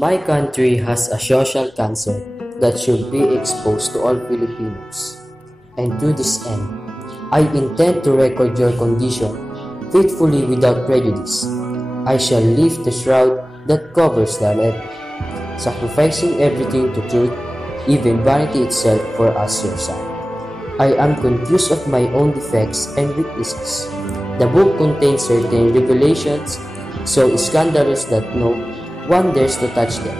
My country has a social cancer that should be exposed to all Filipinos. And to this end, I intend to record your condition faithfully without prejudice. I shall lift the shroud that covers the letter, sacrificing everything to truth, even vanity itself for us your son. I am confused of my own defects and weaknesses. The book contains certain revelations so scandalous that no one dares to touch them.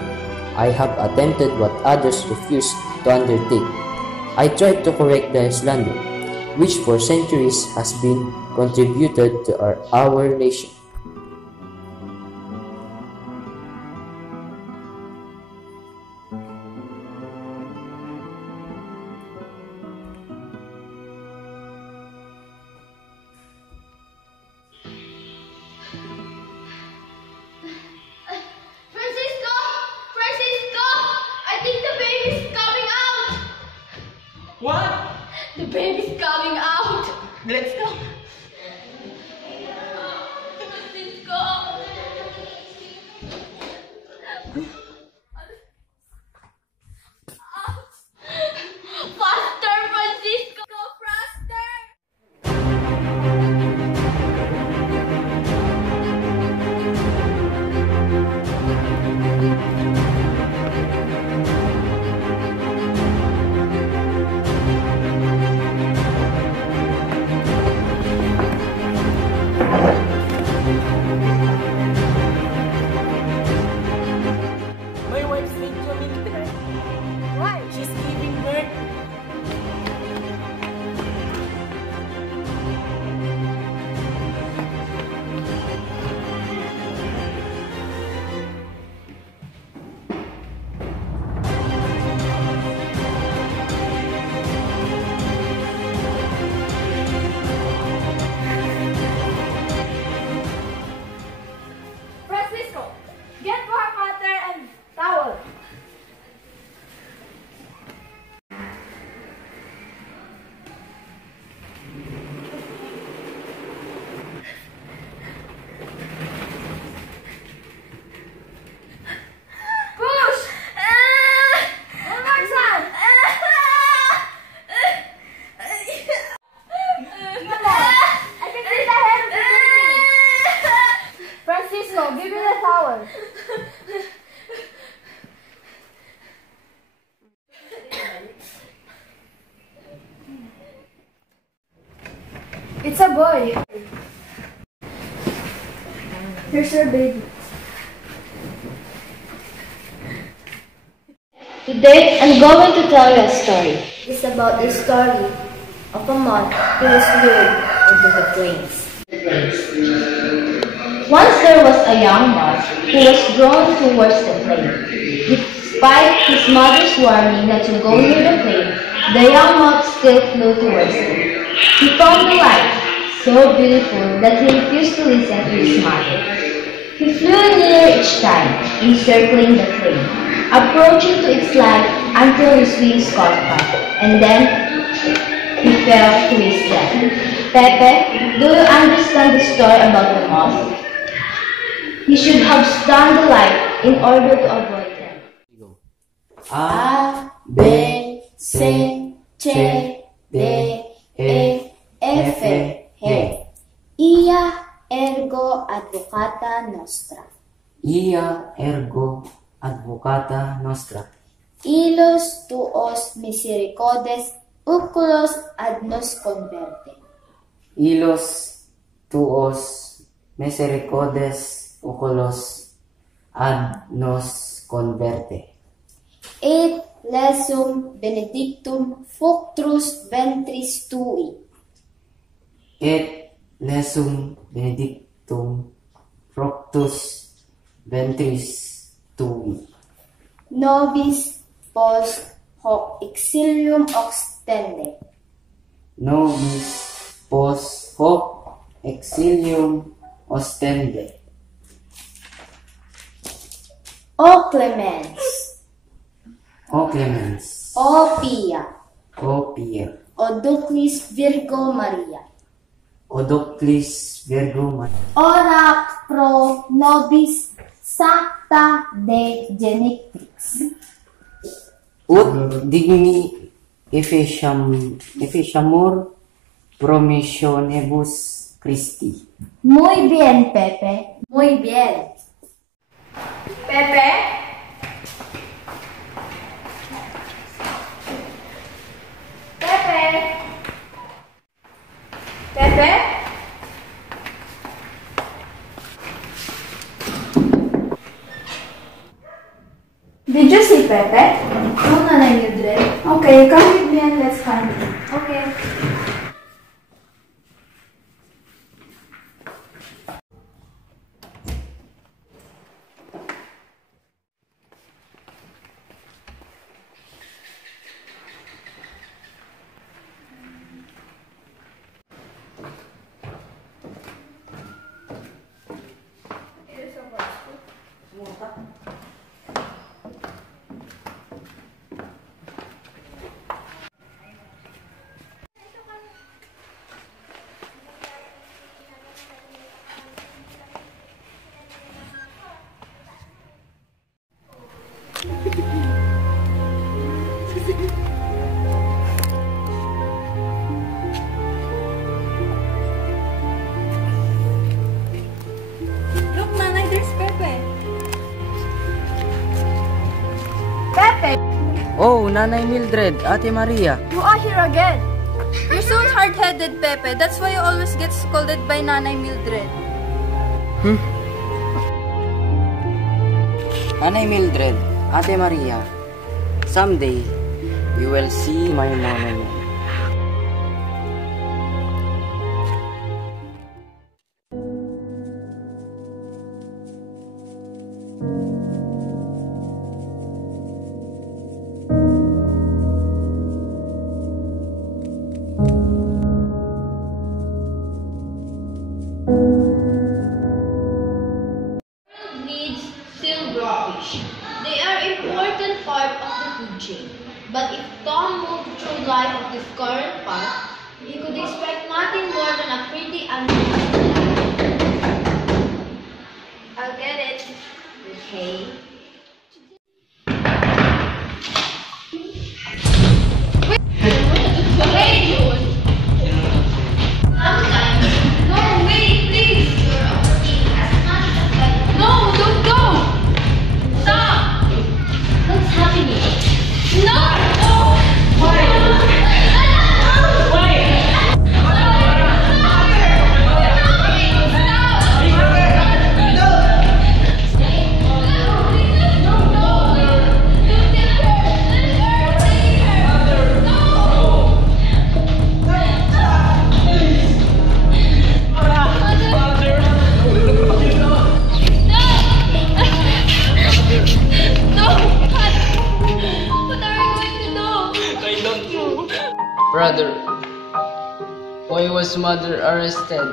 I have attempted what others refuse to undertake. I tried to correct the slander, which for centuries has been contributed to our nation. What? The baby's coming out! Let's go! Francisco! Faster, Francisco! Go faster! My wife's into military. Why? She's giving birth. Francisco, get hot water and towel. Push! One more time. I can see the head of the baby. Francisco, give me the towel. It's a boy. Here's your baby. Today, I'm going to tell you a story. It's about the story of a moth who was lured into the flames. Once there was a young moth who was drawn towards the flame. Despite his mother's warning not to go near the flame, the young moth still flew towards it. He found the light so beautiful that he refused to listen to his mother. He flew near each time, encircling the flame, approaching to its light until his wings caught fire, and then he fell to his death. Pepe, do you understand the story about the moth? He should have stunned the light in order to avoid them. A, B, C, C, D, E, F, G. Ia ergo advocata nostra. Ia ergo advocata nostra. Illos tuos misericordes oculos ad nos converte. Ilos tuos misericordes oculos ad nos converte. Et lesum benedictum fructus ventris tui. Et lesum benedictum fructus ventris tui. Nobis post hoc exilium ostende. Nobis post hoc exilium ostende. O clemens, O clemens, o pia, O pia, o duclis Virgo Maria. O duclis Virgo Maria. Pepe? Pepe? Pepe? Did you see Pepe? No, Nanay Mildred. Okay, come with me and let's find him. Okay. Look, Nanay, there's Pepe. Pepe, Oh, Nanay Mildred, Ate Maria. you are here again. You're so hard-headed, Pepe. That's why you always get scolded by Nanay Mildred. Nanay Mildred, Ate Maria. Someday, you will see my monument. Needs silverfish. They are an important part of the food chain. But if Tom moved through life of this current part, he could expect nothing more than a pretty animal. I'll get it. Okay. Wait, June. Sometimes. No, wait, please. You're overthinking as much as I. No, don't go. Stop. What's happening? No. No. Why? Brother, why was mother arrested?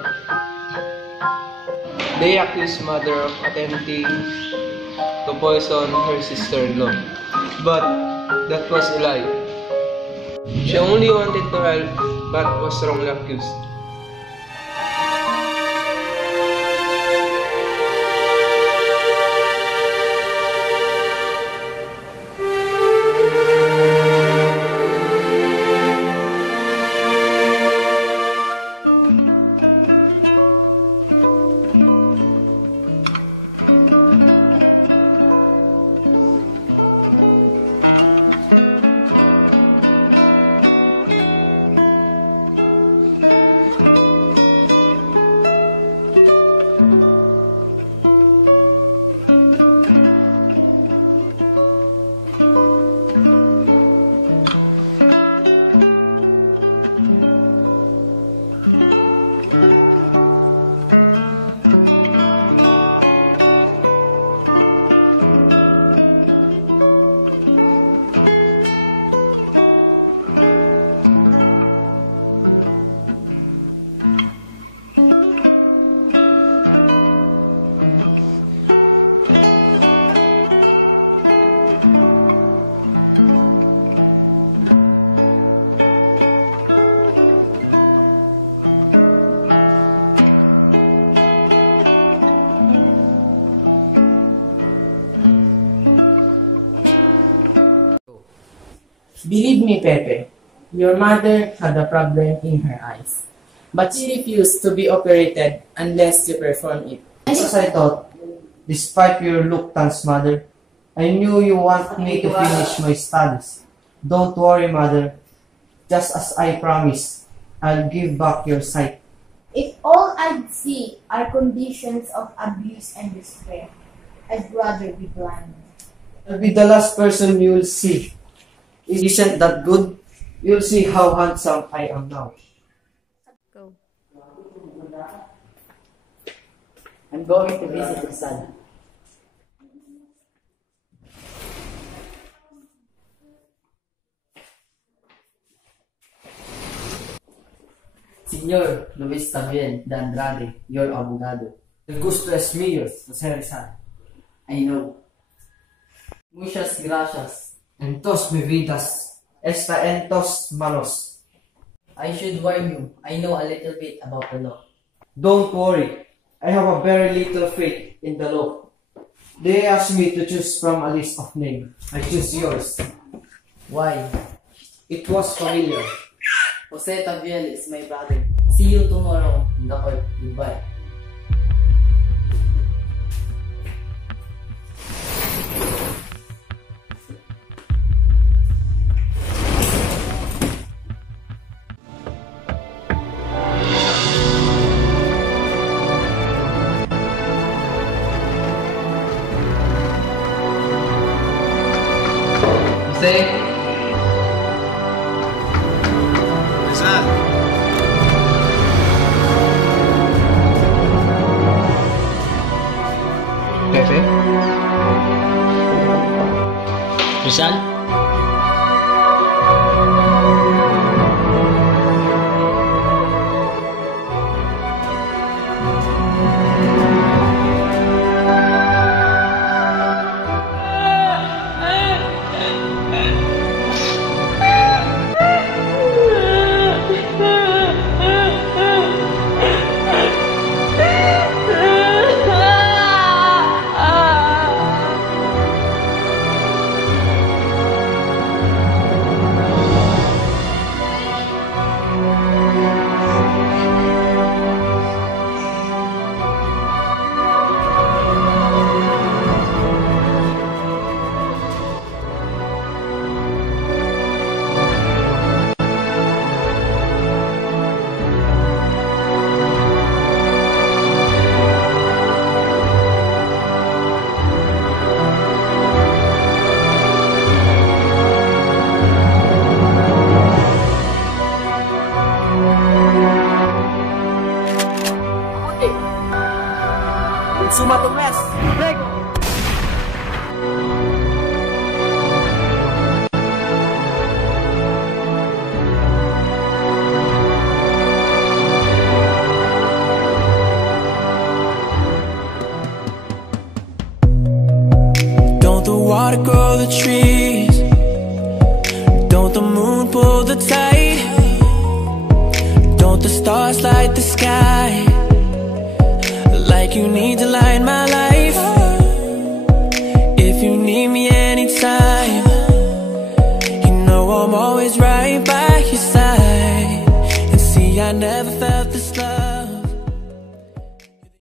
They accused mother of attempting to poison her sister-in-law. But that was a lie. She only wanted to help but was wrongly accused. Believe me, Pepe, your mother had a problem in her eyes. But she refused to be operated unless you perform it. Just as I thought, despite your reluctance, Mother. I knew you want me to finish my studies. Don't worry, Mother. Just as I promised, I'll give back your sight. If all I'd see are conditions of abuse and despair, I'd rather be blind. I'll be the last person you'll see. Isn't that good? You'll see how handsome I am now. Go. I'm going to visit my son. Señor Luis Tabiel de Andrade, your abogado. El gusto es mío, José Rizal. I know. Muchas gracias. Entos mi vidas, esta entos malos. I should warn you, I know a little bit about the law. Don't worry, I have a very little faith in the law. They asked me to choose from a list of names. I choose yours. Why? It was familiar. Jose Tabiel is my brother. See you tomorrow in the court. Goodbye. Resign. Jose, Rizal! Jefe? Rizal? Suma to mess! Break! Don't the water grow the trees? Don't the moon pull the tide?